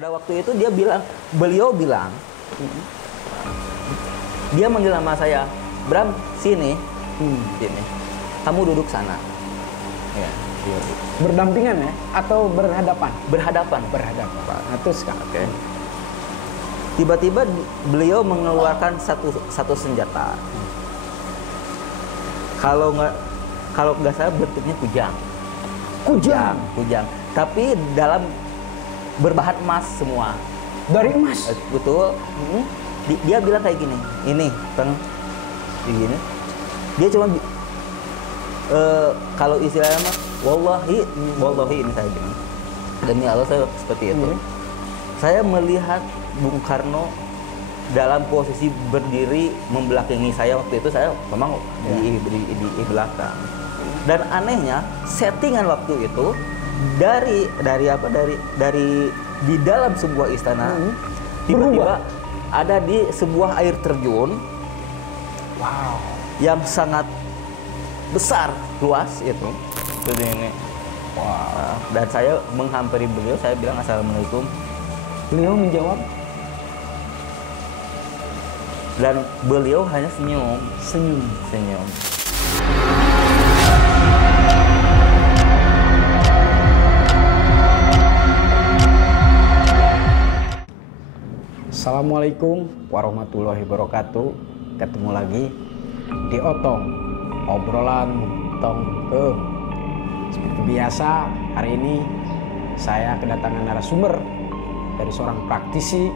Pada waktu itu beliau bilang, dia manggil nama saya, Bram, sini, sini, kamu duduk sana. Ya, Berdampingan ya? Atau berhadapan? Berhadapan. Nah, terus Kang. Oke. Tiba-tiba beliau mengeluarkan satu senjata. Kalau nggak salah bentuknya kujang. Kujang. Tapi dalam berbahan emas semua. Dari emas? Betul. Dia bilang kayak gini, ini, Bang, begini. Dia cuma kalau istilahnya mah, wallahi ini saya bilang. Demi Allah saya seperti itu. Saya melihat Bung Karno dalam posisi berdiri membelakangi saya waktu itu, saya memang di belakang. Dan anehnya settingan waktu itu dari di dalam sebuah istana tiba-tiba ada di sebuah air terjun yang sangat besar luas itu. Ini. Dan saya menghampiri beliau, saya bilang assalamualaikum. Beliau menjawab, dan beliau hanya senyum. Assalamualaikum warahmatullahi wabarakatuh. Ketemu lagi di Otong, obrolan tong. Seperti biasa, hari ini saya kedatangan narasumber dari seorang praktisi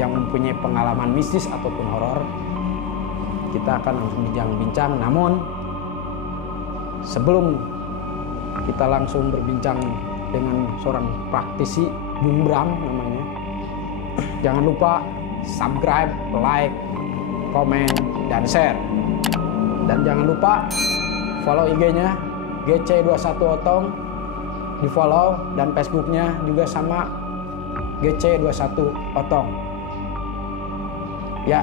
yang mempunyai pengalaman mistis ataupun horor. Kita akan langsung bincang-bincang, namun sebelum kita langsung berbincang dengan seorang praktisi, Bung Bram namanya, jangan lupa subscribe, like, komen, dan share. Dan jangan lupa follow IG-nya GC21 Otong, di follow, dan Facebooknya juga sama GC21 Otong. Ya,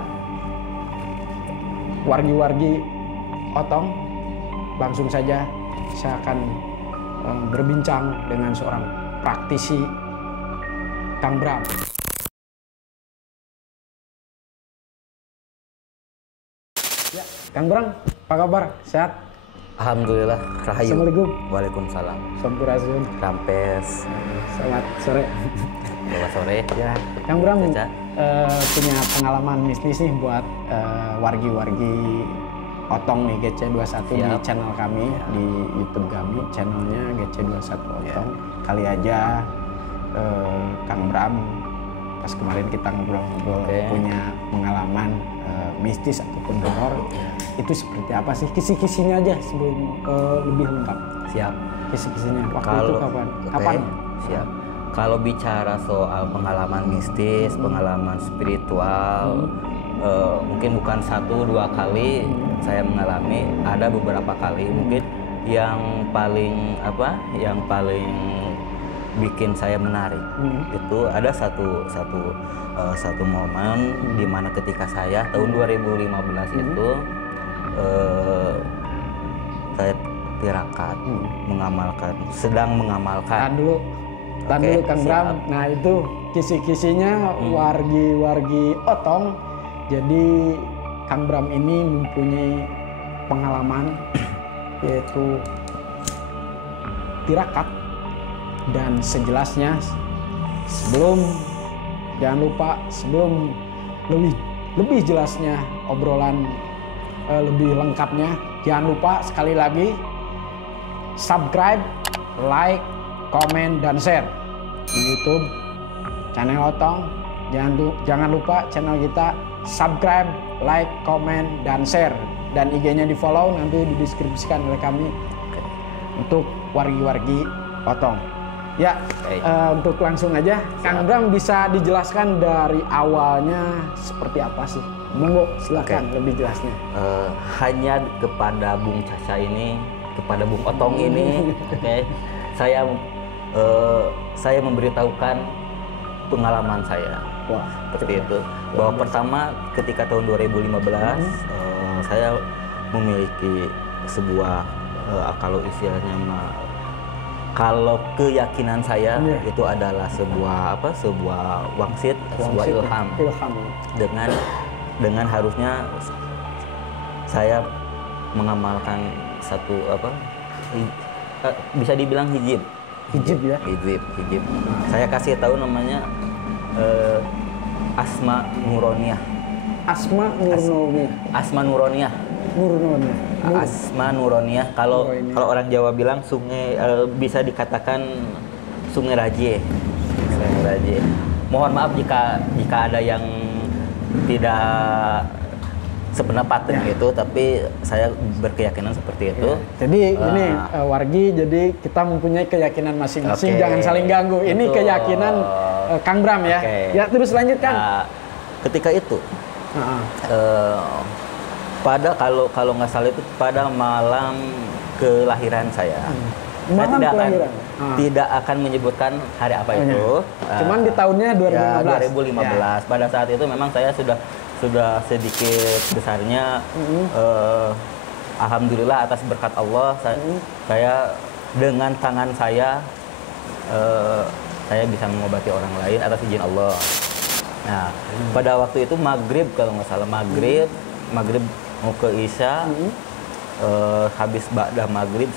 wargi-wargi Otong, langsung saja saya akan berbincang dengan seorang praktisi, Kang Bram. Ya, Kang Bram, apa kabar? Sehat? Alhamdulillah, rahayu. Assalamualaikum. Waalaikumsalam. Sampurasun. Rampes. Selamat sore. Selamat sore. Ya, Kang Bram punya pengalaman mistis nih buat wargi-wargi Otong nih, GC21 di channel kami, di YouTube kami, channelnya GC21 Otong. Kali aja Kang Bram pas kemarin kita ngobrol-ngobrol punya pengalaman mistis ataupun horor. Itu seperti apa sih? Kisi-kisinya aja sebelum lebih lengkap. Siap. Kisi-kisinya waktu itu kapan? Siap. Kalau bicara soal pengalaman mistis, pengalaman spiritual, mungkin bukan 1-2 kali saya mengalami, ada beberapa kali. Mungkin yang paling bikin saya menarik itu ada satu momen di mana ketika saya tahun 2015 itu saya tirakat sedang mengamalkan. Tahan dulu Kang Bram. Nah, itu kisi-kisinya wargi-wargi Otong. Jadi Kang Bram ini mempunyai pengalaman yaitu tirakat. Dan sejelasnya, jangan lupa sebelum lebih jelasnya obrolan lebih lengkapnya, jangan lupa sekali lagi subscribe, like, komen, dan share di YouTube channel Otong. Jangan lupa channel kita subscribe, like, komen, dan share, dan IG-nya di follow, nanti dideskripsikan oleh kami untuk wargi-wargi Otong. Ya, untuk langsung aja, Kang Bram bisa dijelaskan dari awalnya seperti apa sih? Monggo, silakan lebih jelasnya. Hanya kepada Bung Caca ini, kepada Bung Otong ini, saya memberitahukan pengalaman saya. Seperti itu. Bahwa pertama ketika tahun 2015 saya memiliki sebuah kalau istilahnya Kalau keyakinan saya Iya. itu adalah sebuah wangsit, sebuah ilham. Ilham. Dengan harusnya saya mengamalkan satu bisa dibilang hijib. Hijib ya. Hijib. Saya kasih tahu namanya Asma Nuroniyah. Asma Nuroniyah. Asma Nuroniyah. Nuroniyah. Asma Nuroniyah. Kalau orang Jawa bilang sungai, bisa dikatakan Sungai Raje. Sungai Raje. Mohon maaf jika ada yang tidak sependapat dengan itu, tapi saya berkeyakinan seperti itu. Jadi ini wargi, jadi kita mempunyai keyakinan masing-masing, Oke. jangan saling ganggu. Ini Betul. keyakinan Kang Bram ya. Oke. Ya terus lanjutkan. Nah, ketika itu Heeh. pada kalau nggak salah itu pada malam kelahiran saya. Saya Malam kelahiran. tidak akan menyebutkan hari apa Oh, itu. Cuman di tahunnya 2015. Ya, 2015. Pada saat itu memang saya sudah sedikit besarnya. Alhamdulillah atas berkat Allah saya dengan tangan saya bisa mengobati orang lain atas izin Allah. Nah, pada waktu itu maghrib kalau nggak salah maghrib mau ke Isya, habis ba'da maghrib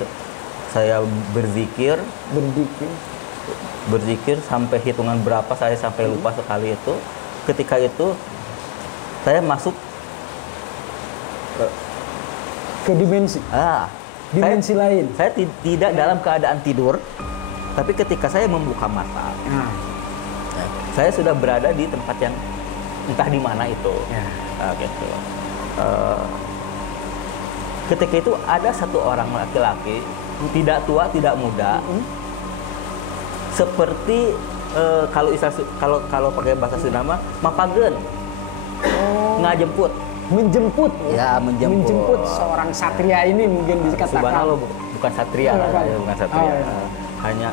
saya berzikir sampai hitungan berapa saya sampai lupa sekali itu. Ketika itu saya masuk Ke dimensi lain. Saya tidak dalam keadaan tidur, tapi ketika saya membuka mata, saya sudah berada di tempat yang entah di mana itu. Gitu. Ketika itu ada satu orang laki-laki, tidak tua, tidak muda, seperti kalau pakai bahasa Sunda mah mapageun, ngajemput. Menjemput. Ya, menjemput. Seorang satria ini mungkin dikatakan. Subhanallah, bukan satria, bukan satria. Hanya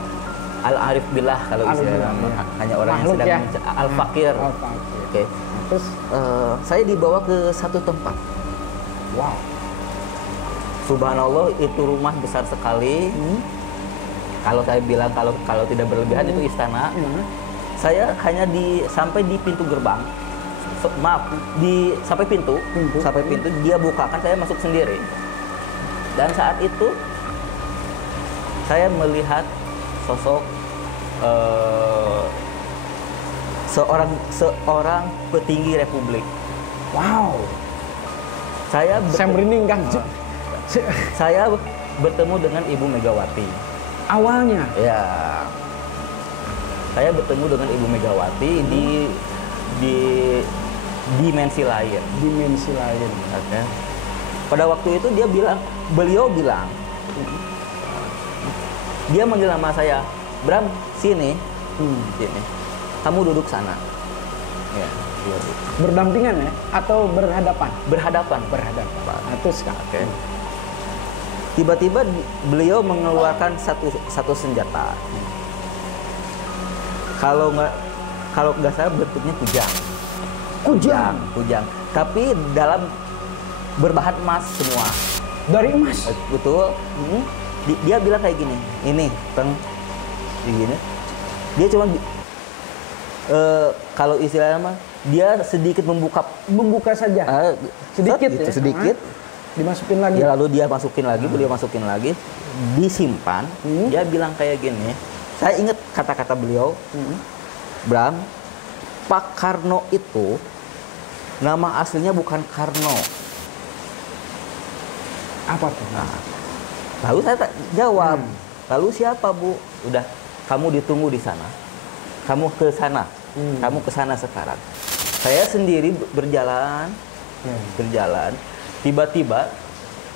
al-arif billah kalau istilahnya, hanya orang yang sedang al-fakir. Oke. Terus saya dibawa ke satu tempat. wow. Subhanallah, itu rumah besar sekali. Kalau saya bilang kalau tidak berlebihan itu istana. Saya hanya sampai di pintu gerbang. Sampai pintu dia bukakan, saya masuk sendiri. Dan saat itu saya melihat sosok seorang petinggi republik. Wow. Saya merinding Kang. Saya bertemu dengan Ibu Megawati. Awalnya. Ya. Saya bertemu dengan Ibu Megawati di dimensi lain. Okay. Pada waktu itu beliau bilang, dia manggil nama saya, Bram, sini, sini. Kamu duduk sana. Ya, dia duduk. Berdampingan ya? Atau berhadapan? Berhadapan. Terus Kang. Oke. Tiba-tiba beliau mengeluarkan satu senjata. Kalau nggak salah bentuknya kujang. Tapi dalam berbahan emas semua. Dari emas. Betul. Dia bilang kayak gini. Ini, begini. Dia cuma kalau istilahnya mah dia sedikit membuka saja. Sedikit gitu, ya. Sedikit. Dimasukin lagi. Ya, lalu dia masukin lagi, beliau masukin lagi, disimpan. Dia bilang kayak gini. Saya ingat kata-kata beliau. Bram, Pak Karno itu nama aslinya bukan Karno. Apa tuh? Nah, lalu saya jawab, lalu siapa Bu? Udah, kamu ditunggu di sana. Kamu ke sana. Kamu ke sana sekarang. Saya sendiri berjalan. Tiba-tiba,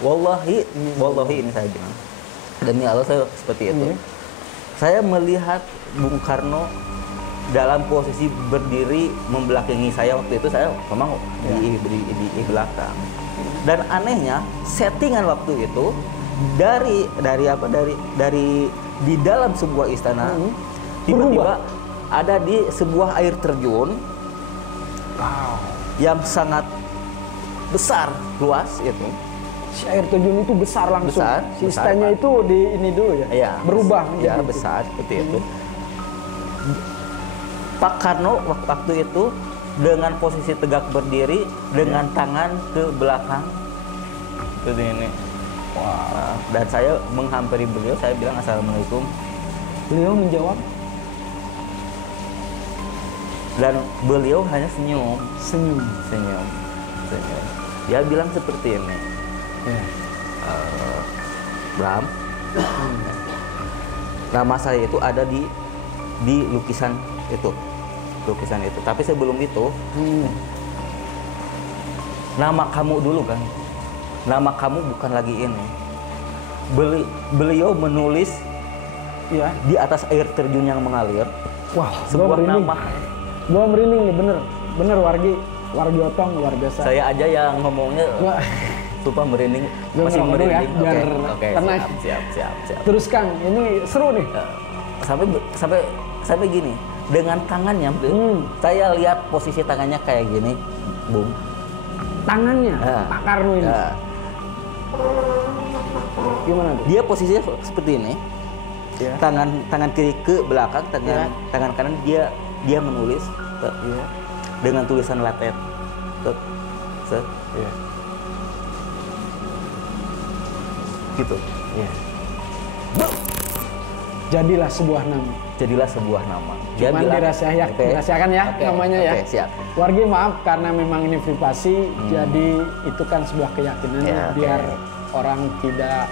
wallahi ini saya bilang. Demi Allah saya seperti itu. Saya melihat Bung Karno dalam posisi berdiri membelakangi saya. Waktu itu saya memang di belakang. Dan anehnya settingan waktu itu dari di dalam sebuah istana tiba-tiba ada di sebuah air terjun yang sangat besar, luas itu. Si air terjun itu besar langsung. Besar, Sistemnya Pak. itu di ini dulu ya. Iya, Berubah ya menjadi besar seperti itu. Pak Karno waktu itu dengan posisi tegak berdiri dengan tangan ke belakang seperti ini. Wah, dan saya menghampiri beliau, saya bilang assalamualaikum. Beliau menjawab Dan beliau hanya senyum. senyum. Dia bilang seperti ini, Ya. Bram, nama saya itu ada di lukisan itu. Tapi sebelum itu, nama kamu dulu kan. Nama kamu bukan lagi ini. Beliau menulis Iya. di atas air terjun yang mengalir Wah, sebuah nama. Gua merinding nih, bener Wargi Otong luar biasa. Saya aja yang ngomongnya Gua sumpah merinding, Gua masih ngerokok dulu ya, merinding. biar Oke, tenang. siap. terus Kang, ini seru nih. Sampai gini, dengan tangannya, saya lihat posisi tangannya kayak gini, Bung. Tangannya Ya. Pak Karno ini. Ya, Gimana tuh? dia posisinya seperti ini. Ya. Tangan kiri ke belakang, Ya. tangan kanan dia menulis Iya. dengan tulisan latet. Set, Iya. gitu. Iya. Jadilah sebuah nama. Jadilah sebuah nama. Dia Cuman bilang, dirahasiakan ya Oke, namanya ya. oke, siap. Wargi maaf karena memang ini privasi, jadi itu kan sebuah keyakinan Ya, oke. biar orang tidak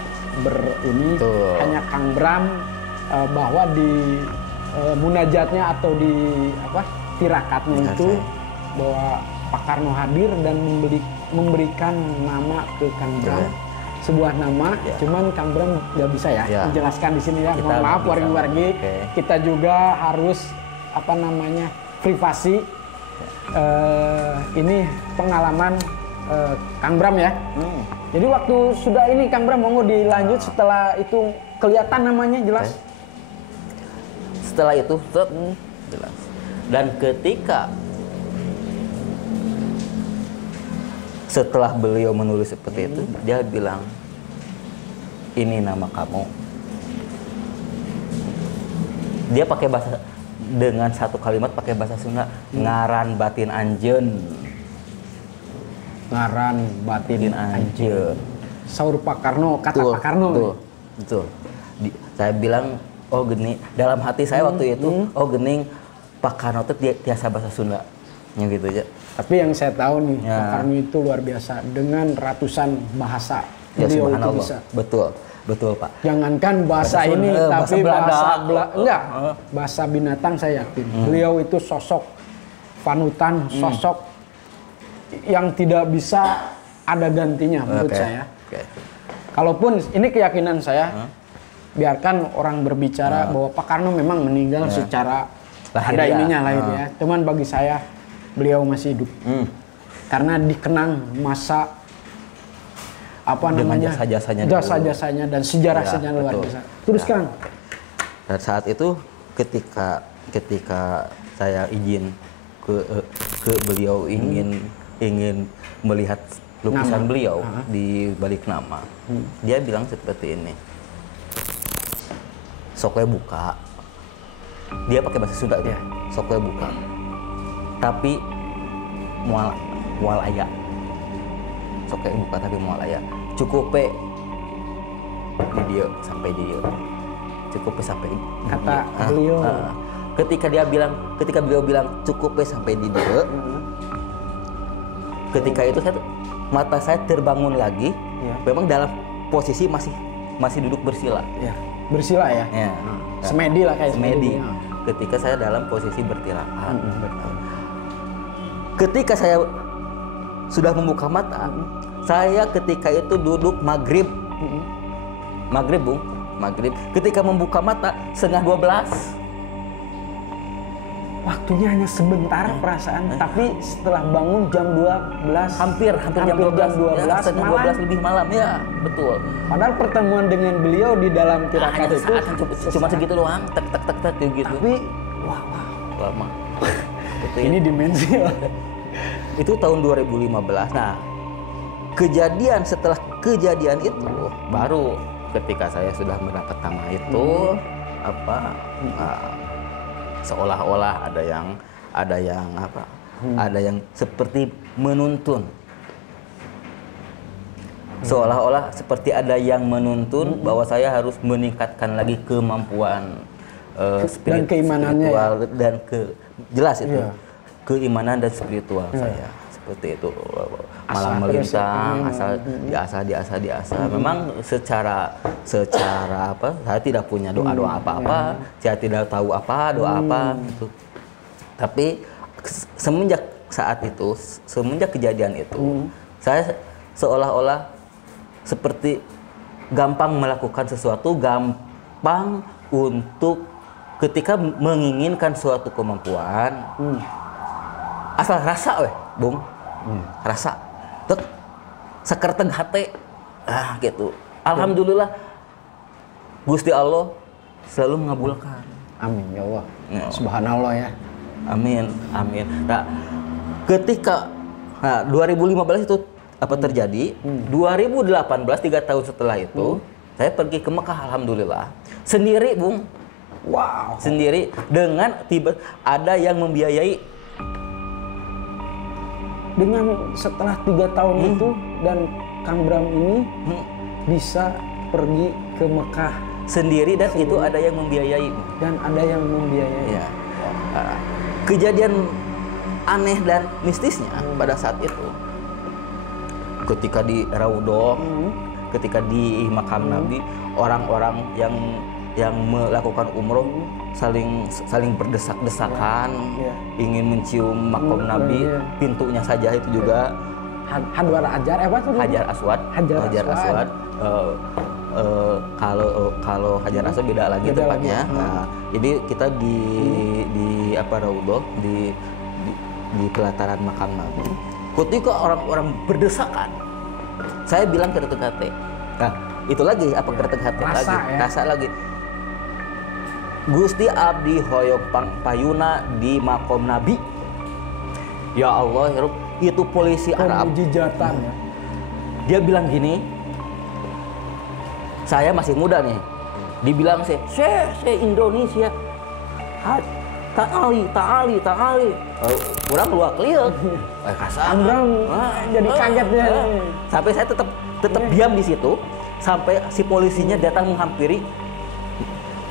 ini. Betul. Hanya Kang Bram bahwa di munajatnya atau di tirakatnya itu bahwa Pak Karno hadir dan memberikan nama ke Kang Bram. Ya. Sebuah nama, Ya. cuman Kang Bram nggak bisa ya Ya. menjelaskan di sini ya. Kita Mohon maaf bisa. wargi-wargi, Oke. kita juga harus privasi. Ini pengalaman Kang Bram ya. Jadi waktu sudah ini Kang Bram mau dilanjut setelah itu kelihatan namanya jelas. Oke. Setelah itu jelas. Dan ketika setelah beliau menulis seperti itu, dia bilang, ini nama kamu. Dia pakai bahasa, dengan satu kalimat pakai bahasa Sunda, ngaran batin anjeun. Ngaran batin Anjeun. Saur Pak Karno, kata Pak Karno. Betul. Saya bilang, oh geni, dalam hati saya waktu itu, oh gening, Pak Karno itu biasa bahasa Sunda. Ya gitu aja. Tapi yang saya tahu nih, Ya. Pak Karno itu luar biasa dengan ratusan bahasa. Ya Beliau itu subhanallah. bisa. Betul Pak. Jangankan bahasa Bahasa ini, Sunda, tapi bahasa Belanda. enggak, bahasa binatang saya yakin. Beliau itu sosok panutan, sosok yang tidak bisa ada gantinya menurut Oke. saya. Oke. Kalaupun ini keyakinan saya, biarkan orang berbicara bahwa Pak Karno memang meninggal secara ada Lahiriah. ininya lahir ya. Cuman bagi saya beliau masih hidup. Karena dikenang masa Dengan jasa-jasanya dulu. jasa-jasanya dan sejarah-sejarah Ya, luar betul. biasa. Terus Ya. Kang, Dan saat itu ketika saya izin ke beliau ingin melihat lukisan Nama. beliau di balik nama, dia bilang seperti ini, sok we buka. Dia pakai bahasa Sunda tuh, Ya. sok we buka. Tapi mual aya. Sok we buka tapi mual aya. Cukup we di dia sampai dia. Cukup we sampai di Kata dia. beliau. Ketika beliau bilang cukup we sampai di dia. Ketika itu mata saya terbangun lagi. Ya. Memang dalam posisi masih duduk bersila. ya bersila ya. Ya. Semedi lah kayak Semedi. Ya. Ketika saya dalam posisi bertilaan. Ketika saya sudah membuka mata, saya ketika itu duduk maghrib. Maghrib, Bung. Maghrib. Ketika membuka mata, 11:30. Waktunya hanya sebentar perasaan, tapi setelah bangun jam 12, Hampir jam 12. Ya, setengah 12 lebih malam. Ya, betul. Padahal pertemuan dengan beliau di dalam Hanya tirakat itu saat, cuma segitu doang. Tek tek tek tek gitu. Tapi wah, Lama. Betul. ini dimensi. Itu tahun 2015. Nah, kejadian setelah kejadian itu baru ketika saya sudah mendapat nama itu seolah-olah ada yang seperti menuntun. Seolah-olah seperti ada yang menuntun bahwa saya harus meningkatkan lagi kemampuan dan keimanannya dan jelas itu keimanan dan spiritual saya seperti itu malang melintang diasah. Memang secara apa saya tidak punya doa apa-apa, saya tidak tahu apa doa apa gitu. Tapi semenjak kejadian itu saya seolah-olah seperti gampang melakukan sesuatu, gampang untuk ketika menginginkan suatu kemampuan asal rasa Bung. Rasa tek sakerteg hate gitu. Alhamdulillah Gusti Allah selalu mengabulkan. Amin ya Allah. Subhanallah ya. Amin. Nah, ketika 2015 itu apa terjadi? 2018 3 tahun setelah itu saya pergi ke Mekah, alhamdulillah. Sendiri, Bung. Wow. Sendiri dengan ada yang membiayai. Dengan setelah 3 tahun itu dan Kang Bram ini bisa pergi ke Mekah sendiri dan itu ada yang membiayai. Ya. Kejadian aneh dan mistisnya pada saat itu ketika di Raudhah, ketika di makam Nabi, orang-orang yang melakukan umroh saling berdesak-desakan ingin mencium makam Nabi, pintunya saja itu juga Hajar Aswad. Kalau Hajar Aswad beda lagi tempatnya. Nah, jadi kita di Raudhah di pelataran makam Nabi. Ketika orang-orang berdesakan, saya bilang kereteg hate. Nah, itu lagi kereteg hate lagi. Rasa lagi. Gusti abdi hoyong payuna di makom Nabi. Ya Allah, ya Rabb, itu polisi Arab. Mujizatan ya. Dia bilang gini, saya masih muda nih. Dibilang saya Indonesia. Ta'ali. Kurang luak liuk. Kasar. Jadi kaget ya. Sampai saya tetap diam di situ sampai si polisinya datang menghampiri,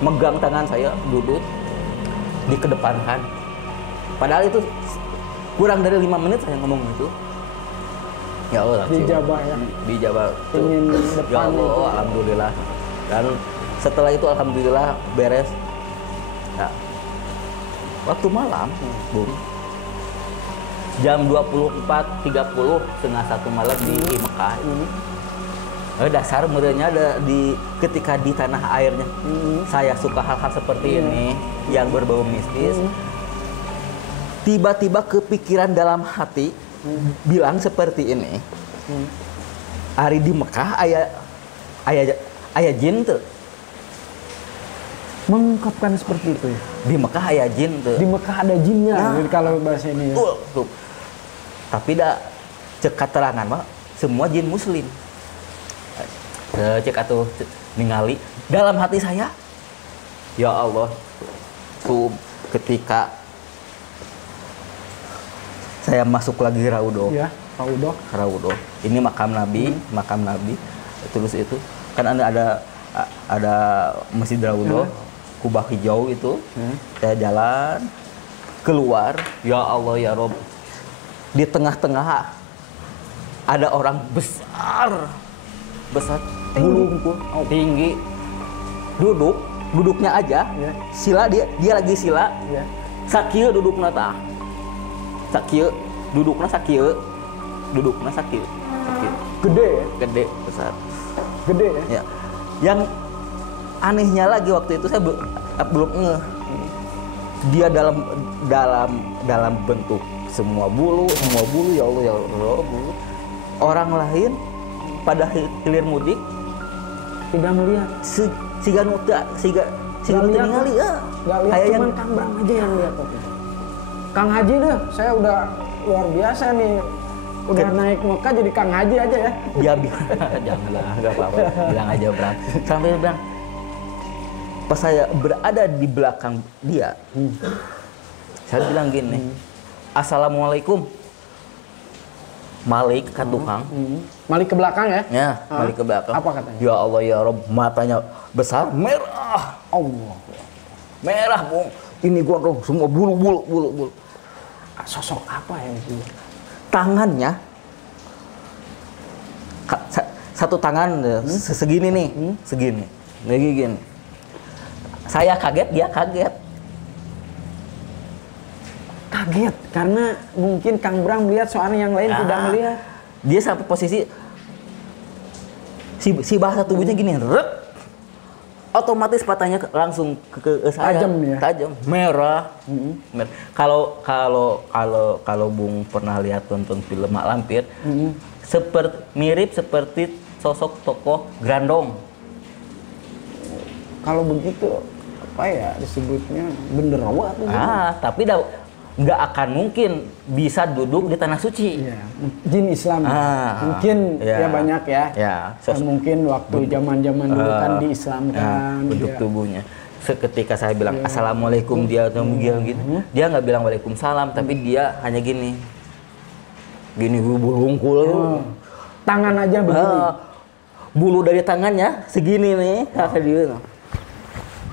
megang tangan saya, duduk dikedepankan. Padahal itu kurang dari 5 menit saya ngomong itu. Ya Allah, dijabah. Ya Allah, alhamdulillah. Dan setelah itu alhamdulillah beres. Nah, waktu malam, Bung, jam 24.30 setengah 1 malam di Mekah. Dasar merenya ada ketika di tanah airnya. Saya suka hal-hal seperti ini yang berbau mistis. Tiba-tiba kepikiran dalam hati bilang seperti ini. Hari di Mekah ayah jin tuh. Mengungkapkan seperti itu ya. Di Mekah ayah jin tuh. Di Mekah ada jinnya, kalau bahasa ini ya. Tuh. Tapi cek keterangan mah semua jin muslim. Cek atau ningali dalam hati saya, ya Allah, tuh ketika saya masuk lagi Raudhah. Ya, Raudhah. Ini makam Nabi. Terus itu kan ada Masjid Raudhah, kubah hijau itu. Saya jalan keluar, ya Allah ya Rob. Di tengah-tengah ada orang besar tinggi, duduknya aja, sila dia lagi sila, sakieu dudukna tah, sakieu dudukna sakieu, gede besar, ya. Yang anehnya lagi waktu itu saya belum ngeh, dia dalam bentuk semua bulu ya Allah bulu. Orang lain pada hilir mudik tidak melihat siga ningali nggak lihat, cuman Kang Bram aja yang lihat waktu itu. Kang Haji deh, saya udah luar biasa nih Udah naik Mekah jadi Kang Haji aja ya. Dia bilang, janganlah, nggak apa-apa, bilang aja Bram. Sampai dia bilang, pas saya berada di belakang dia, saya bilang gini, Assalamualaikum. Malik ke tukang. Malik ke belakang ya? Ya, Malik ke belakang. Apa katanya? Ya Allah ya Rob, matanya besar, merah. Allah. Merah, Bung. Ini gua dong, semua bulu. Sosok apa ya itu? Tangannya, satu tangan segini nih, segini. Lagi gini. Saya kaget, dia kaget. Kaget karena mungkin Kang Bram melihat soalnya yang lain tidak melihat. Dia sampai posisi si bahasa tubuhnya gini, otomatis matanya langsung ke saya. Tajam ya? Tajam, merah. Kalau Bung pernah lihat tonton film Mak Lampir, mirip seperti sosok tokoh Grandong. Kalau begitu apa ya disebutnya genderuwo atau tapi nggak akan mungkin bisa duduk di tanah suci. Iya. Jin Islam. Mungkin ya banyak ya. Mungkin waktu zaman-zaman dulu kan diislamkan. Bentuk tubuhnya. Seketika saya bilang Assalamualaikum, dia bilang gitu. Dia nggak bilang Waalaikumsalam, tapi dia hanya gini. Gini bulu. Tangan aja begini. Bulu dari tangannya segini nih, kayak dia.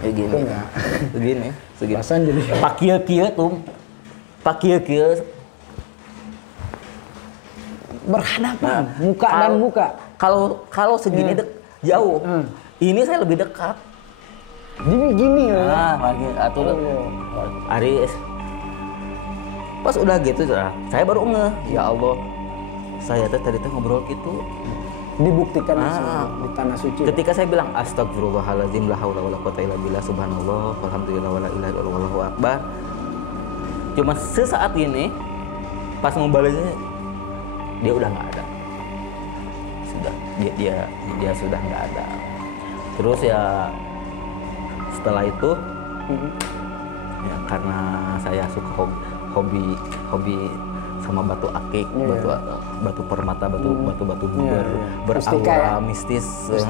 Begini. Begini. Pasan jadi. Pakia tuh. Pakia berhadapan muka dan muka. Kalau segini jauh. Ini saya lebih dekat. Gini ya. Atur Aris. Pas udah gitu saya baru ngeh, ya Allah. Saya tadi ngobrol gitu. Dibuktikan di tanah suci. Ketika saya bilang astagfirullahalazim la haula wala quwata illa billah subhanallah walhamdulillah wala ilaha illallah wallahu akbar. Cuma sesaat ini pas mau balasnya dia udah nggak ada. Sudah dia sudah nggak ada. Terus ya setelah itu ya karena saya suka hobi sama batu akik, batu permata, batu beraura mistis. Lah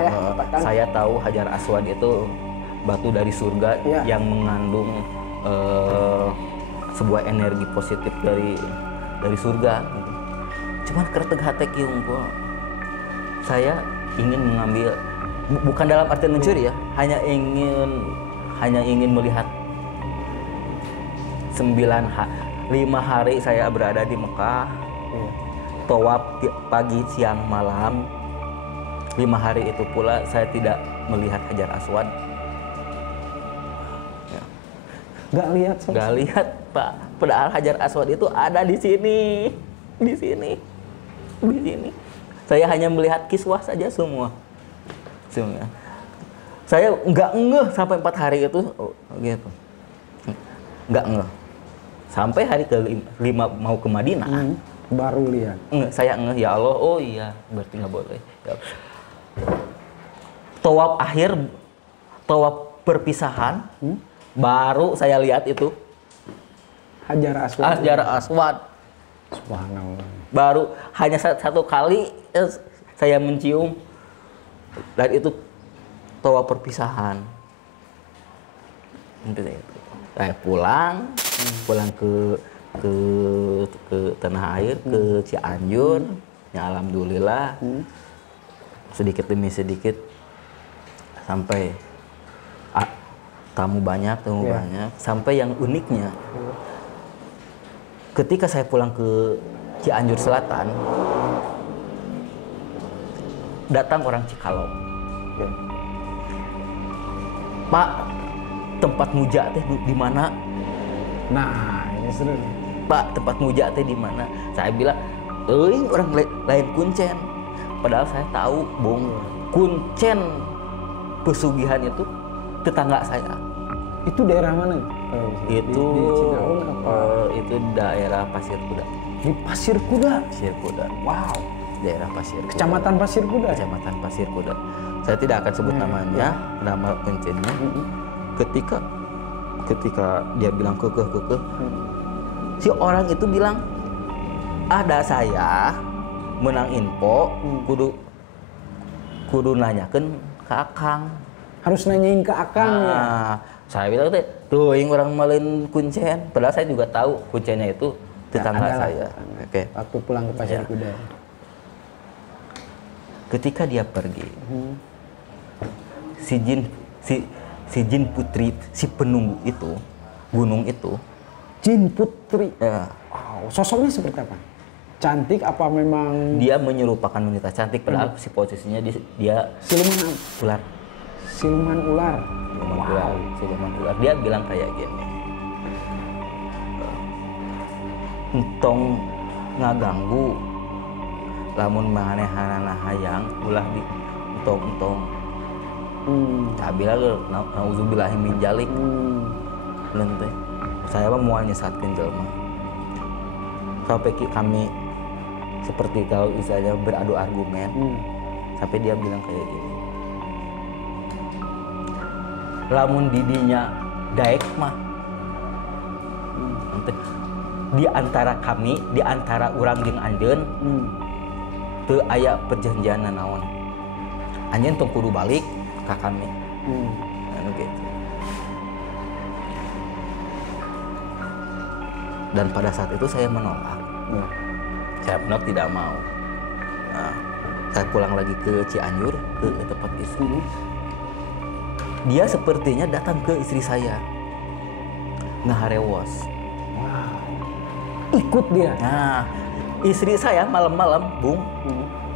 ya. Saya tahu Hajar Aswad itu batu dari surga yang mengandung sebuah energi positif dari surga. Cuman kerteg hati kiung saya ingin mengambil, bukan dalam artian mencuri ya, hanya ingin melihat 5 hari saya berada di Mekah, tawaf pagi, siang, malam. 5 hari itu pula saya tidak melihat Hajar Aswad. Nggak lihat Pak. Padahal Hajar Aswad itu ada di sini. Saya hanya melihat kiswah saja semua. Saya nggak ngeh sampai 4 hari itu gitu. Nggak ngeh. Sampai hari ke-5 mau ke Madinah. Baru lihat. Saya ngeh, ya Allah, oh iya, berarti nggak boleh. Ya. Tawaf akhir, tawaf perpisahan, baru saya lihat itu Hajar Aswad. Subhanallah. Baru hanya satu kali saya mencium, dan itu tawaf perpisahan. Saya pulang ke tanah air, ke Cianjur. Ya alhamdulillah, sedikit demi sedikit sampai tamu banyak, sampai yang uniknya ketika saya pulang ke Cianjur Selatan, datang orang Cikalong. Pak, tempat muja teh di mana? Nah, ini seru. Pak, tempat muja teh di mana? Saya bilang, orang lain Kuncen. Padahal saya tahu, Bung, Kuncen pesugihan itu tetangga saya. Itu daerah mana? Itu di Cidaun apa? Itu daerah Pasir Kuda. Di Pasir Kuda. Pasir Kuda. Wow. Daerah Pasir Kuda. Kecamatan Pasir Kuda. Kecamatan Pasir Kuda. Saya tidak akan sebut namanya, nama Kuncennya. Ketika dia bilang kekeh, si orang itu bilang, ada saya menang info kudu nanyakeun ke Akang. Harus nanyain ke Akang ya. Saya bilang tuh yang orang malin kuncen. Padahal saya juga tahu kuncennya itu tetangga saya. Oke. Waktu pulang ke Pasir Kuda. Ketika dia pergi, si Jin Putri, si penunggu itu, gunung itu. Jin Putri. Ya. Wow, sosoknya seperti apa? Cantik apa memang? Dia menyerupakan wanita cantik, padahal si posisinya dia siluman ular. Siluman ular. Siluman ular. Dia bilang kayak gini. Entong ngaganggu lamun manehana hayang ulah di entong. Tak bilang nauzubillahi min dzalik. Lente. Saya mah moal nyesatkeun jelema. Sampai kami seperti kalau misalnya beradu argumen. Sampai dia bilang kayak gini. Lamun didinya daek mah di antara kami, di antara urang jeung anjeun teu aya perjanjian naon. Anjeun tong kudu balik ka kami. Anu gitu. Dan pada saat itu saya menolak. Saya menolak, tidak mau. Nah, saya pulang lagi ke Cianjur, ke tempat istri. Dia sepertinya datang ke istri saya, ngaharewos. Ikut dia. Nah, istri saya malam-malam, Bung,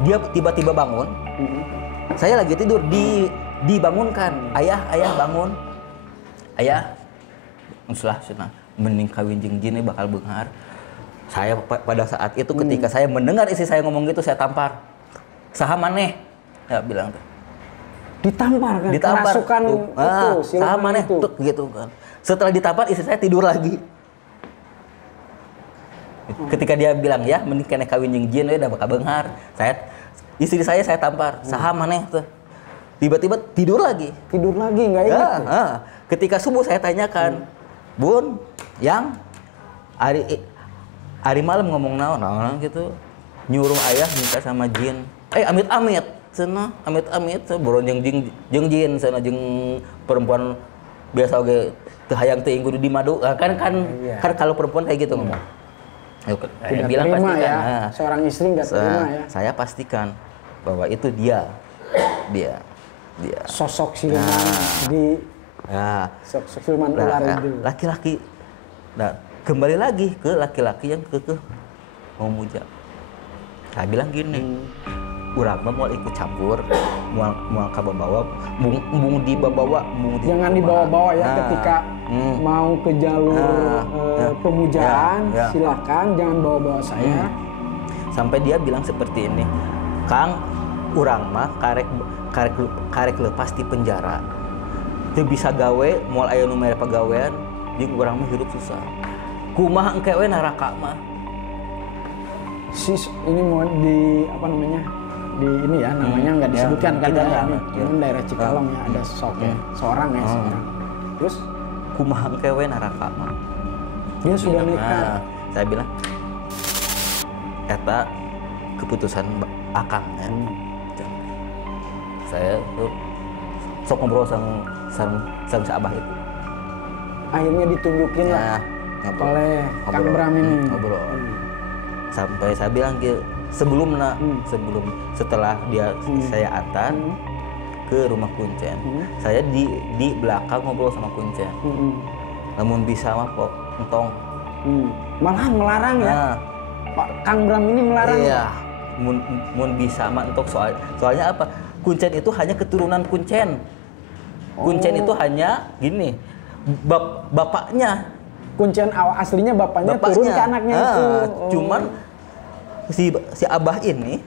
dia tiba-tiba bangun. Saya lagi tidur, dibangunkan. Ayah bangun. Ayah, uslah cenah, mending kawin jeung Jin bakal beunghar. Saya pada saat itu ketika saya mendengar istri saya ngomong gitu, saya tampar. Saha maneh? Ya bilang tuh. Ditampar kan? Ditampar. Kerasukan itu, saha maneh tuh gitu kan. Setelah ditampar istri saya tidur lagi. Ketika dia bilang ya mending kena kawin jeung Jin udah bakal beunghar. Istri saya tampar. Saha maneh tuh. Tiba-tiba tidur lagi enggak ingat. Ketika subuh saya tanyakan, Bun, yang hari malam ngomong naon gitu. Nyuruh ayah minta sama Jin. Amit-amit. Cenah, amit-amit boron jeung Jin cenah jeung perempuan biasa oge teu hayang teu kudu di madu. Kan kalau perempuan kayak gitu ngomong. Tidak bilang pastikan ya. Seorang istri enggak terima ya. Saya pastikan bahwa itu dia. Sosok siluman sosok siluman ular itu. Laki-laki. Nah, kembali lagi ke laki-laki yang kekeh mau muja. Saya bilang gini, urang mah mau ikut campur, mau kababawa, bung dibawa. Jangan dibawa-bawa ya ketika mau ke jalur pemujaan, silakan jangan bawa-bawa saya. Sampai dia bilang seperti ini, Kang, urang mah karek lepas di penjara. Teu bisa gawe, moal aya nu mere pagawean, jeung urang mah hidup susah. Kumaha engke we neraka mah. Ini mau di apa namanya? Di ini ya namanya nggak disebutkan kan ya, ini daerah Cikalong ya ada sosoknya seorang. Terus kumaha engke we neraka mah. Dia sudah nikah. Saya bilang eta keputusan Akang ya. Saya tuh sok ngobrol sama si Abah itu. Akhirnya ditunjukin lah oleh Kang Bram ini. Ngobrol. Sampai saya bilang gitu, setelah saya antar ke rumah Kuncen, saya di belakang ngobrol sama Kuncen. Namun bisa mah kok entong. Malah melarang ya. Pak Kang Bram ini melarang. Iya. Mun bisa mah entok soalnya apa? Kuncen itu hanya keturunan Kuncen. Kuncen itu hanya gini. Bapaknya. Kuncen aslinya bapaknya turun ke anaknya itu. Cuman si Abah ini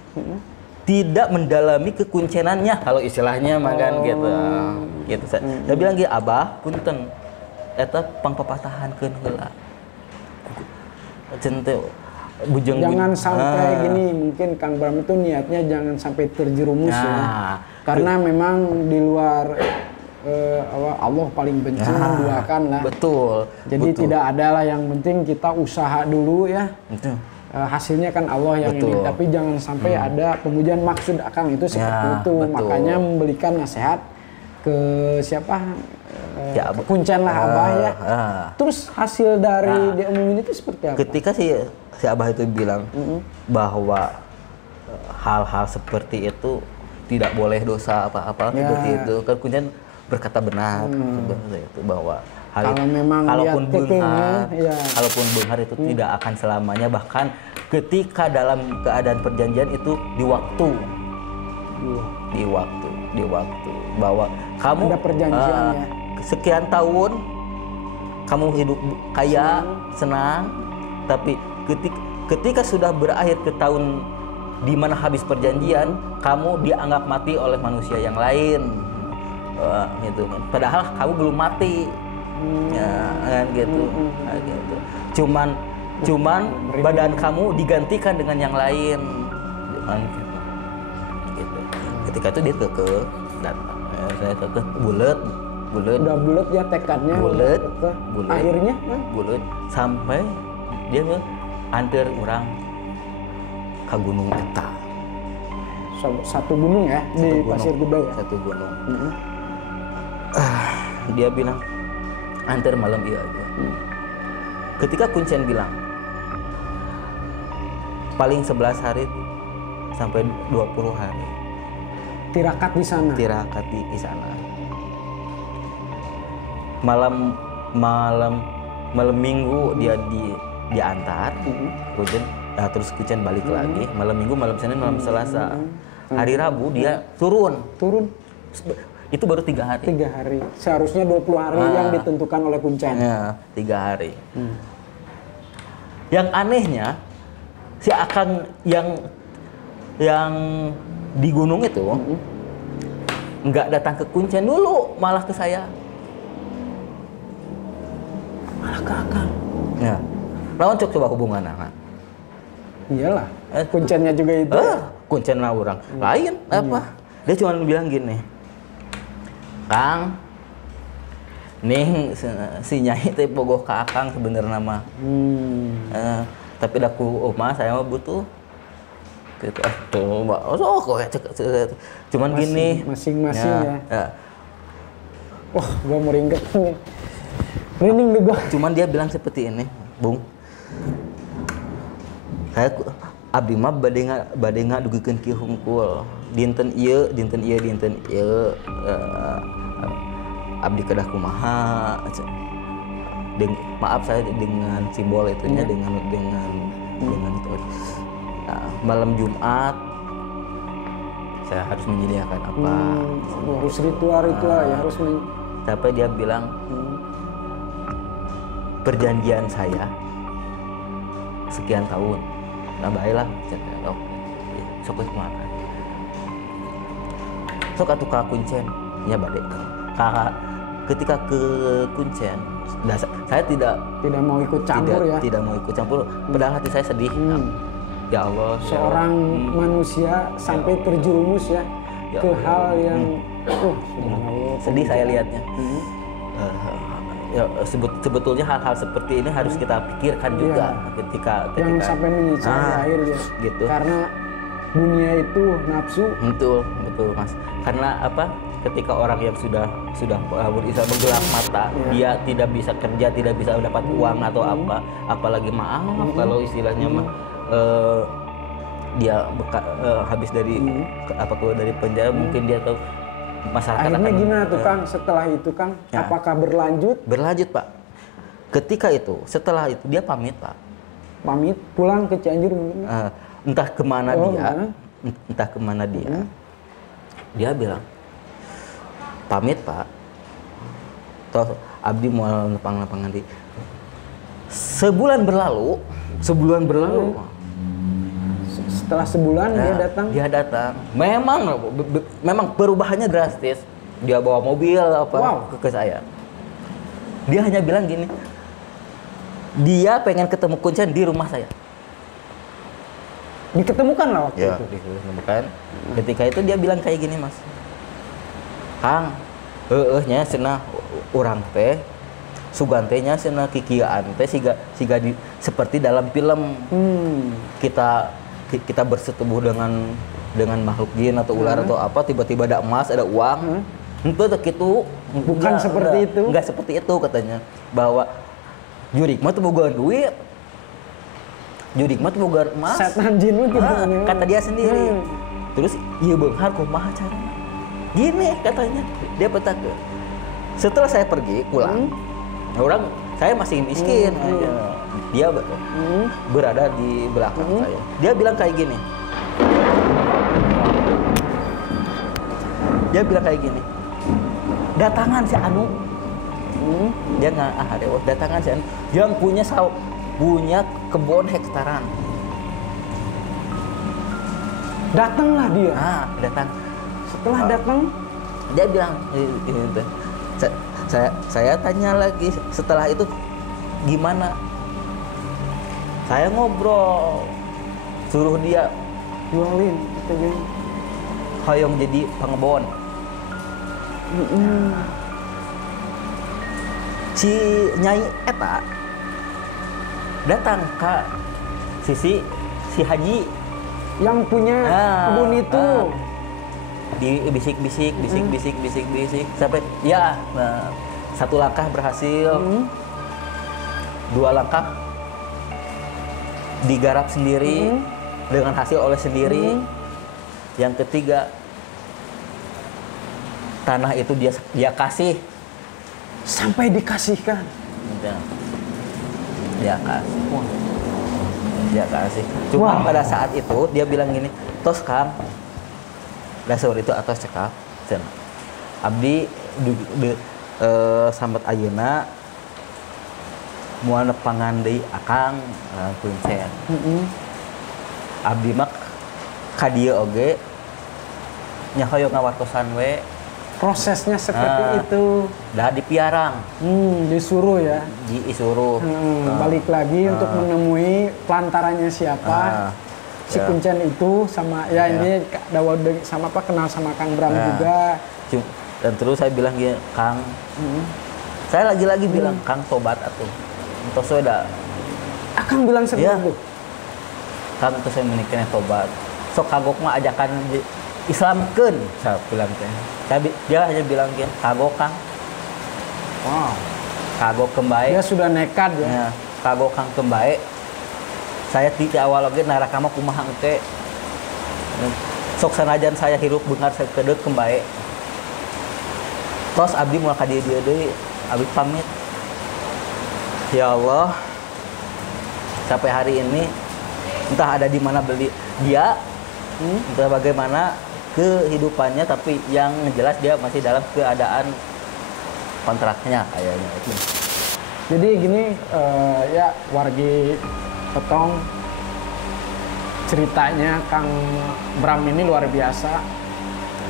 tidak mendalami kekuncenannya kalau istilahnya makan gitu. Gitu. Saya bilang gitu, Abah punten eta pangpapatahankeun heula. Centeu jangan sampai gini, mungkin Kang Bram itu niatnya jangan sampai terjerumus ya. Karena memang di luar Allah paling benci menduakan lah. Betul. Jadi tidak ada lah, yang penting kita usaha dulu ya. Betul. hasilnya kan Allah yang Betul. ini, tapi jangan sampai ada pemujaan maksud Akang itu seperti Ya, itu. betul. Makanya memberikan nasihat ke siapa? Ya, Ke Kuncen lah Abah ya. Terus hasil dari diomongin itu seperti apa? Ketika si Abah itu bilang bahwa hal-hal seperti itu tidak boleh dosa apa-apa seperti itu, kan Kuncen berkata benar seperti itu, bahwa Kalau memang kalaupun lihat tekengnya, ya. kalaupun beunghar itu tidak akan selamanya, bahkan ketika dalam keadaan perjanjian itu di waktu bahwa kamu Ada perjanjian ya. sekian tahun kamu hidup kaya senang, tapi ketika sudah berakhir ke tahun di mana habis perjanjian, kamu dianggap mati oleh manusia yang lain. Gitu. Padahal kamu belum mati. Ya, kan gitu. Gitu. Cuman badan kamu digantikan dengan yang lain. Kan gitu. Ketika itu dia kekeh datang. Saya kekeh bulet. Udah bulat ya tekadnya. Bulet. Akhirnya bulet sampai dia antar orang ke gunung eta. Satu gunung ya di Pasir Gede ya. Satu gunung. Dia bilang antar malam iya aja. Ketika Kuncen bilang paling 11 hari sampai 20 hari tirakat di sana. Tirakat di sana. Malam Minggu dia diantar. Kuncen terus Kuncen balik lagi. Malam Minggu, malam Senin, malam Selasa. Hari Rabu dia turun. Itu baru 3 hari. 3 hari. Seharusnya 20 hari yang ditentukan oleh Kuncen. Ya, 3 hari. Yang anehnya, si Akang yang di gunung itu nggak datang ke Kuncen dulu, malah ke saya. Malah ke Akang. Ya. Lawan cok coba hubungan anak. Iyalah. Kuncennya juga itu. Kuncen lah orang. Lain apa? Dia cuma bilang gini. Kang, nih si Nyai teh bogoh ka Akang sebenarnya mah. Tapi daku omah saya mah butuh. Gitu. Tuh, cuman gini. Masing-masing ya. Ya. Wah, gua mau ringget nih. Merinding deh gua. Cuman dia bilang seperti ini, Bung. Saya abdi mah bade ngadugikeun kieu hungkul. Dinten ieu abdi kedah kumaha. Maaf saya dengan simbol itunya dengan itu. Nah, malam Jumat saya harus menyediakan apa? Harus ritual ya, harus Sampai dia bilang perjanjian saya sekian tahun. Nah baiklah, sok kemana? Sok atuh ka Kuncen, nya bade. Ketika ke Kuncen, saya tidak mau ikut campur ya. Tidak mau ikut campur. Padahal hati saya sedih. Ya Allah. Seorang manusia sampai terjerumus ya ke hal yang sedih saya lihatnya. Ya, sebetulnya hal-hal seperti ini harus kita pikirkan juga ketika yang sampai menyiksa di akhir ya. Gitu. Karena dunia itu nafsu. Betul Mas. Karena apa? Ketika orang yang sudah bisa menggelap mata, dia tidak bisa kerja, tidak bisa dapat uang atau apalagi maaf kalau istilahnya mah dia habis dari dari penjara, mungkin dia tahu masyarakat. Akhirnya gimana tuh Kang setelah itu Kang? Ya. Apakah berlanjut? Berlanjut Pak. Ketika itu, setelah itu dia pamit Pak. Pamit pulang ke Cianjur mungkin? Entah kemana dia. Dia bilang, pamit Pak. Toh abdi mau lapang-lapangan di. Sebulan berlalu. Setelah sebulan dia datang. Memang perubahannya drastis. Dia bawa mobil ke saya. Dia hanya bilang gini. Dia pengen ketemu Kuncen di rumah saya. Diketemukan lah waktu itu. Diketemukan. Ketika itu dia bilang kayak gini, Mas. Kang, nya cenah urang teh sugantenya cenah kikiaan teh siga seperti dalam film. Kita bersetubuh dengan makhluk jin atau ular atau apa, tiba-tiba ada emas, ada uang. Itu gitu. Bukan seperti itu. Enggak seperti itu katanya. Bahwa jurik mah tuh boga duit. Jurik mah tuh boga emas. Setan jin itu kata dia sendiri. Terus ieu beunghar kumaha carana? Gini katanya. Dia petake. Setelah saya pergi pulang, saya masih miskin. Dia berada di belakang saya. Dia bilang kayak gini. Datangan si Anu. Dia nggak datangan si Anu yang punya kebun hektaran. Datanglah dia. Datang. Setelah datang, dia bilang saya tanya lagi setelah itu gimana? Saya ngobrol, suruh dia jualin gitu kan. Hoyong jadi pengebon. Si Nyai eta datang ke si Haji yang punya kebun itu. Di bisik sampai ya satu langkah berhasil, 2 langkah digarap sendiri dengan hasil oleh sendiri. Yang ketiga, tanah itu dia kasih sampai dikasihkan. Dia kasih. Cuma pada saat itu dia bilang gini, tos Kang, dasar itu atau cekap, abdi sambat ayeuna moal nepangan deui akang kuncen. Abdi mah ka dieu oge nya hoyong ngawartosan we. Prosesnya seperti itu. Dah dipiarang. Disuruh ya. Disuruh. Balik lagi untuk menemui pelantarannya siapa. Si Kuncen itu sama ini Dawud sama kenal sama Kang Bram juga. Dan terus saya bilang gini, Kang, saya lagi-lagi bilang, Kang tobat atuh. Entos we da. Akang bilang seperti itu. Kang entos saya menikahnya tobat. Sok kagok mah ajakan Islamkeun, saya bilang teh. Dia hanya bilang gini, kagok Kang. Wow. Kagok kembae. Dia sudah nekat ya. Kagok Kang kembae. Saya di awal lagi naraka mah kumaha engke. Sok sanajan saya hirup beungar sakedeuk kembae. Tos abdi moal ka dieu deui, abdi pamit. Ya Allah. Sampai hari ini entah ada di mana beli dia, entah bagaimana kehidupannya, tapi yang jelas dia masih dalam keadaan kontraknya kayaknya itu. Jadi gini ya wargi potong ceritanya Kang Bram ini luar biasa.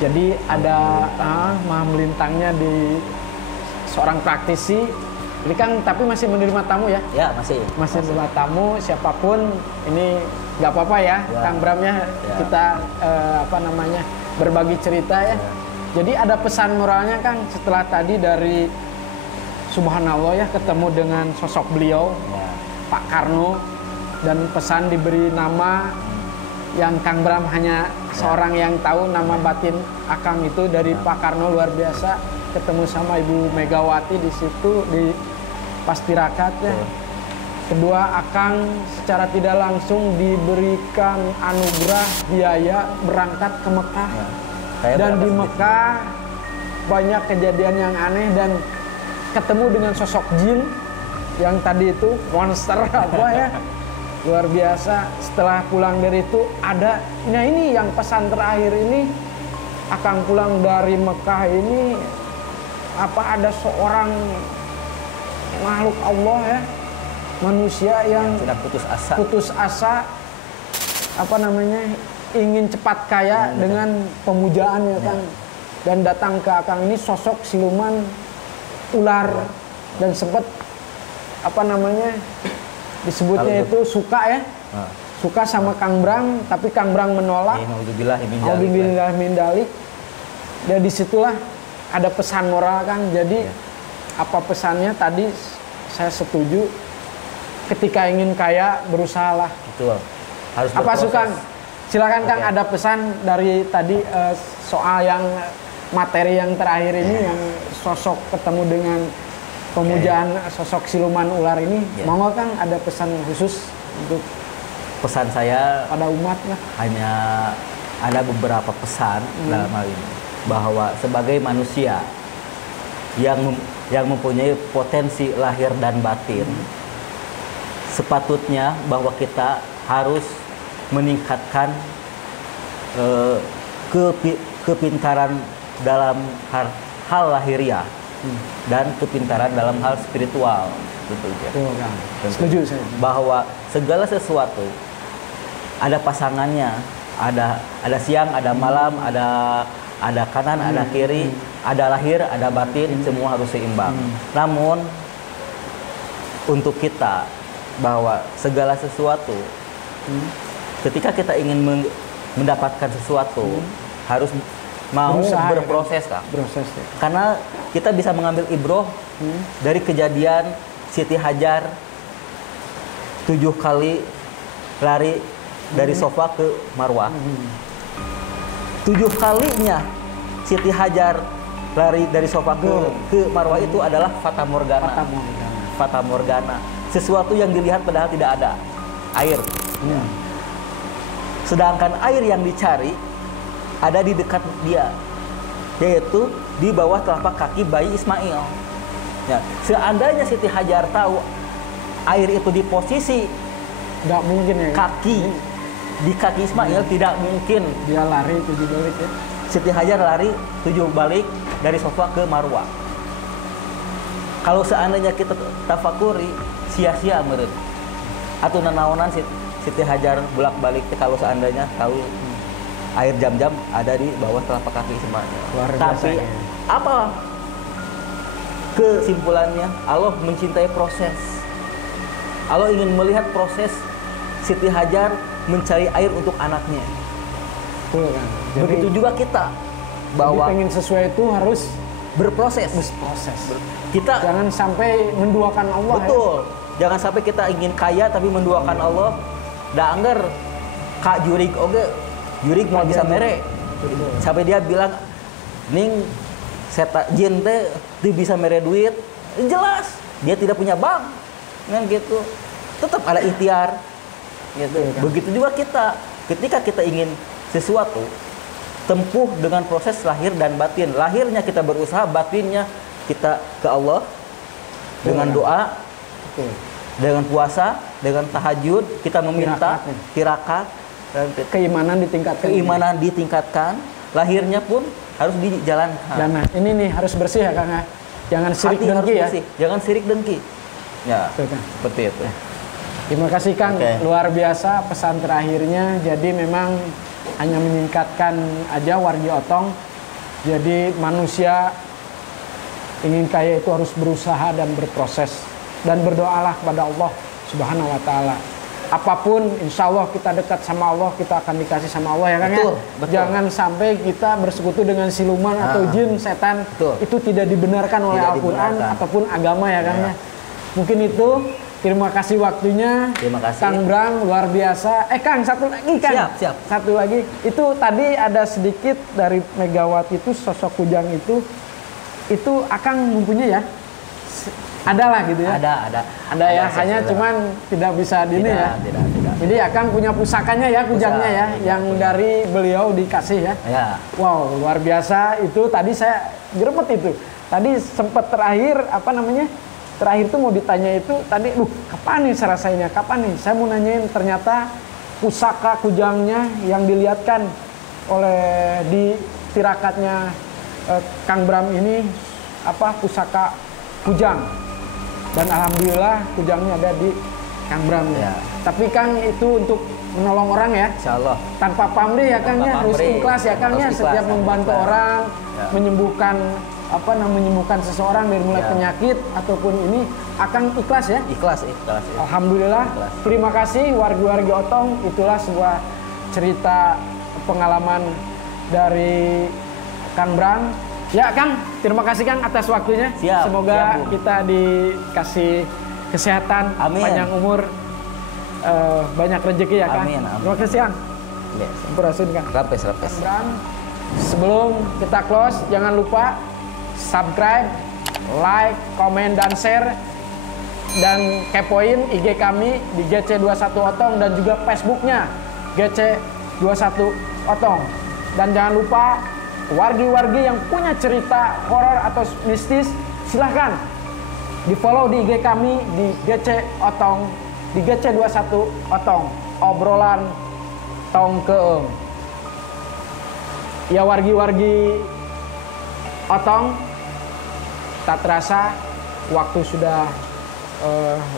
Jadi ada maha melintangnya di seorang praktisi. Jadi Kang tapi masih menerima tamu ya? Ya masih menerima tamu siapapun ini nggak apa-apa ya, Kang Bram ya. Kita berbagi cerita ya. Jadi ada pesan moralnya Kang setelah tadi dari subhanallah ya ketemu dengan sosok beliau Pak Karno. Dan pesan diberi nama yang Kang Bram hanya seorang yang tahu nama batin Akang itu dari Pak Karno luar biasa. Ketemu sama Ibu Megawati di situ di pas tirakat ya. Kedua Akang secara tidak langsung diberikan anugerah biaya berangkat ke Mekah. Dan di Mekah banyak kejadian yang aneh dan ketemu dengan sosok jin yang tadi itu monster apa ya. Luar biasa. Setelah pulang dari itu ada, nah ini yang pesan terakhir ini, Akang pulang dari Mekah ini ada seorang makhluk Allah ya, manusia yang sudah putus asa ingin cepat kaya dengan pemujaan ya Kang. Dan datang ke Akang ini sosok siluman ular dan sempat disebutnya itu suka ya, suka sama Kang Bram, tapi Kang Bram menolak. Alhamdulillah min dalik. Dan disitulah ada pesan moral Kang. Jadi apa pesannya tadi saya setuju. Ketika ingin kaya berusahalah. Betul. Harus Apa berproses. Kang? Silakan Kang, Oke. ada pesan dari tadi soal yang materi yang terakhir ini yang sosok ketemu dengan pemujaan sosok siluman ular ini. Ya. Monggo Kang, ada pesan khusus untuk Pesan saya pada umat lah. hanya ada beberapa pesan dalam hal ini, bahwa sebagai manusia yang mempunyai potensi lahir dan batin, sepatutnya bahwa kita harus meningkatkan kepintaran dalam hal lahiriah dan kepintaran dalam hal spiritual, gitu ya. Tuh, Kang. Tentu. Setuju saya. Bahwa segala sesuatu ada pasangannya, ada siang, ada malam, ada kanan, ada kiri, ada lahir, ada batin, semua harus seimbang. Namun untuk kita, bahwa segala sesuatu ketika kita ingin mendapatkan sesuatu harus mau Berusaha, ya, berproses, Kang. Proses ya. Karena kita bisa mengambil ibroh dari kejadian Siti Hajar 7 kali lari dari Sofa ke Marwah. 7 kalinya Siti Hajar lari dari Sofa ke Marwah itu adalah Fata Morgana. Fata Morgana. Fata Morgana. Sesuatu yang dilihat padahal tidak ada. Air. Sedangkan air yang dicari ada di dekat dia, yaitu di bawah telapak kaki bayi Ismail. Ya, seandainya Siti Hajar tahu air itu di posisi Nggak mungkin ya. kaki, di kaki Ismail, tidak mungkin Dia lari 7 balik ya. Siti Hajar lari 7 balik dari Sofa ke Marwah. Kalau seandainya kita tafakuri, sia-sia meureun. Atau nanaonan Siti Hajar bolak-balik kalau seandainya tahu air Zam-Zam ada di bawah telapak kaki Ismail. Luar biasa Tapi ya. apa kesimpulannya? Allah mencintai proses. Allah ingin melihat proses Siti Hajar mencari air untuk anaknya. Betul kan. Jadi, Begitu juga kita, bahwa pengen sesuai itu harus berproses. proses. Kita Jangan sampai menduakan Allah. betul. Jangan sampai kita ingin kaya tapi menduakan Allah. Da angger Kak Jurig oge, Jurig mau bisa mere. Sampai dia bilang, "Ning jin teh teu bisa mere duit." Jelas, dia tidak punya bank. Kan gitu. Tetap ada ikhtiar. Gitu. Begitu juga kita. Ketika kita ingin sesuatu, tempuh dengan proses lahir dan batin. Lahirnya kita berusaha, batinnya kita ke Allah dengan doa, Betul. dengan puasa, dengan tahajud, kita meminta tirakat, dan Keimanan ditingkatkan. keimanan ditingkatkan. Lahirnya pun harus dijalankan. Dan nah, ini nih harus bersih ya Kang. Jangan sirik Hati harus dengki ya. bersih, jangan sirik dengki. Ya, Betul, Kang. seperti itu. Terima kasih Kang, Oke. luar biasa pesan terakhirnya. Jadi memang hanya meningkatkan aja wargi otong. Jadi manusia ingin kaya itu harus berusaha dan berproses. Dan berdoalah kepada Allah Subhanahu wa Ta'ala. Apapun, insya Allah kita dekat sama Allah, kita akan dikasih sama Allah ya Kang ya. Betul, betul. Jangan sampai kita bersekutu dengan siluman atau jin, setan. Betul. Itu tidak dibenarkan oleh Tidak Al-Quran dibenarkan. ataupun agama ya Kang ya. Mungkin itu. Terima kasih waktunya. Terima kasih. Kang Bram, luar biasa. Kang, satu lagi Kang. Siap, siap. Satu lagi. Itu tadi ada sedikit dari Megawati itu, sosok kujang itu Akang mempunyai ya? Ada lah gitu ya? Ada Ada ya, saya hanya sudah. cuman tidak bisa di ini ya. Tidak. Jadi Akang punya pusakanya ya, kujangnya ya, Pusaka, yang punya. dari beliau dikasih ya. Ya, Wow, luar biasa. Itu tadi saya gremet itu. Tadi sempat terakhir, apa namanya? Terakhir tuh mau ditanya itu tadi, kapan nih selesainya? Kapan nih? Saya mau nanyain, ternyata pusaka kujangnya yang dilihatkan oleh di tirakatnya Kang Bram ini apa pusaka kujang. Dan alhamdulillah kujangnya ada di Kang Bram ya. Ya. Tapi Kang itu untuk menolong orang ya. insya Allah. Tanpa pamrih ya Kang Tanpa ya, harus pamrih. ikhlas ya Kang ya, Harus setiap ikhlas, membantu ikhlas. orang, Ya. menyembuhkan seseorang dari mulai Ya. penyakit ataupun ini akan ikhlas ya. Ikhlas. Alhamdulillah. Ikhlas. Terima kasih wargi-wargi Otong, itulah sebuah cerita pengalaman dari Kang Bram. Ya Kang, terima kasih Kang atas waktunya. Siap, Semoga siap, Bung. kita dikasih kesehatan, Amin. panjang umur, banyak rezeki ya Kang. Amin, amin. Terima kasih Kang. Yes. Sampurasun Kang. Rapes. Bram, sebelum kita close, jangan lupa subscribe, like, komen, dan share. Dan kepoin IG kami di GC21 Otong dan juga Facebooknya GC21 Otong. Dan jangan lupa wargi-wargi yang punya cerita horor atau mistis, silahkan di follow di IG kami di GC Otong, di GC21 Otong, obrolan tong keeng. Ya wargi-wargi Otong, tak terasa waktu sudah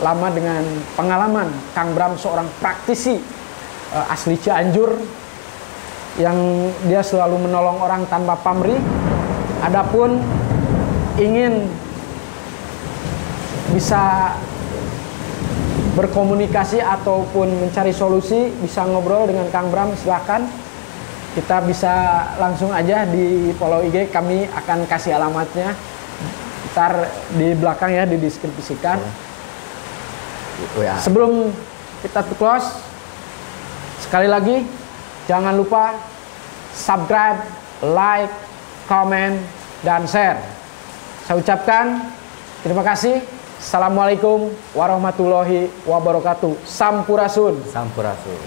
lama dengan pengalaman Kang Bram, seorang praktisi asli Cianjur yang dia selalu menolong orang tanpa pamrih. Adapun ingin bisa berkomunikasi ataupun mencari solusi, bisa ngobrol dengan Kang Bram, silahkan. Kita bisa langsung aja di follow IG, kami akan kasih alamatnya ntar di belakang ya, dideskripsikan. Sebelum kita close, sekali lagi jangan lupa subscribe, like, comment, dan share. Saya ucapkan terima kasih. Assalamualaikum warahmatullahi wabarakatuh. Sampurasun. Sampurasun.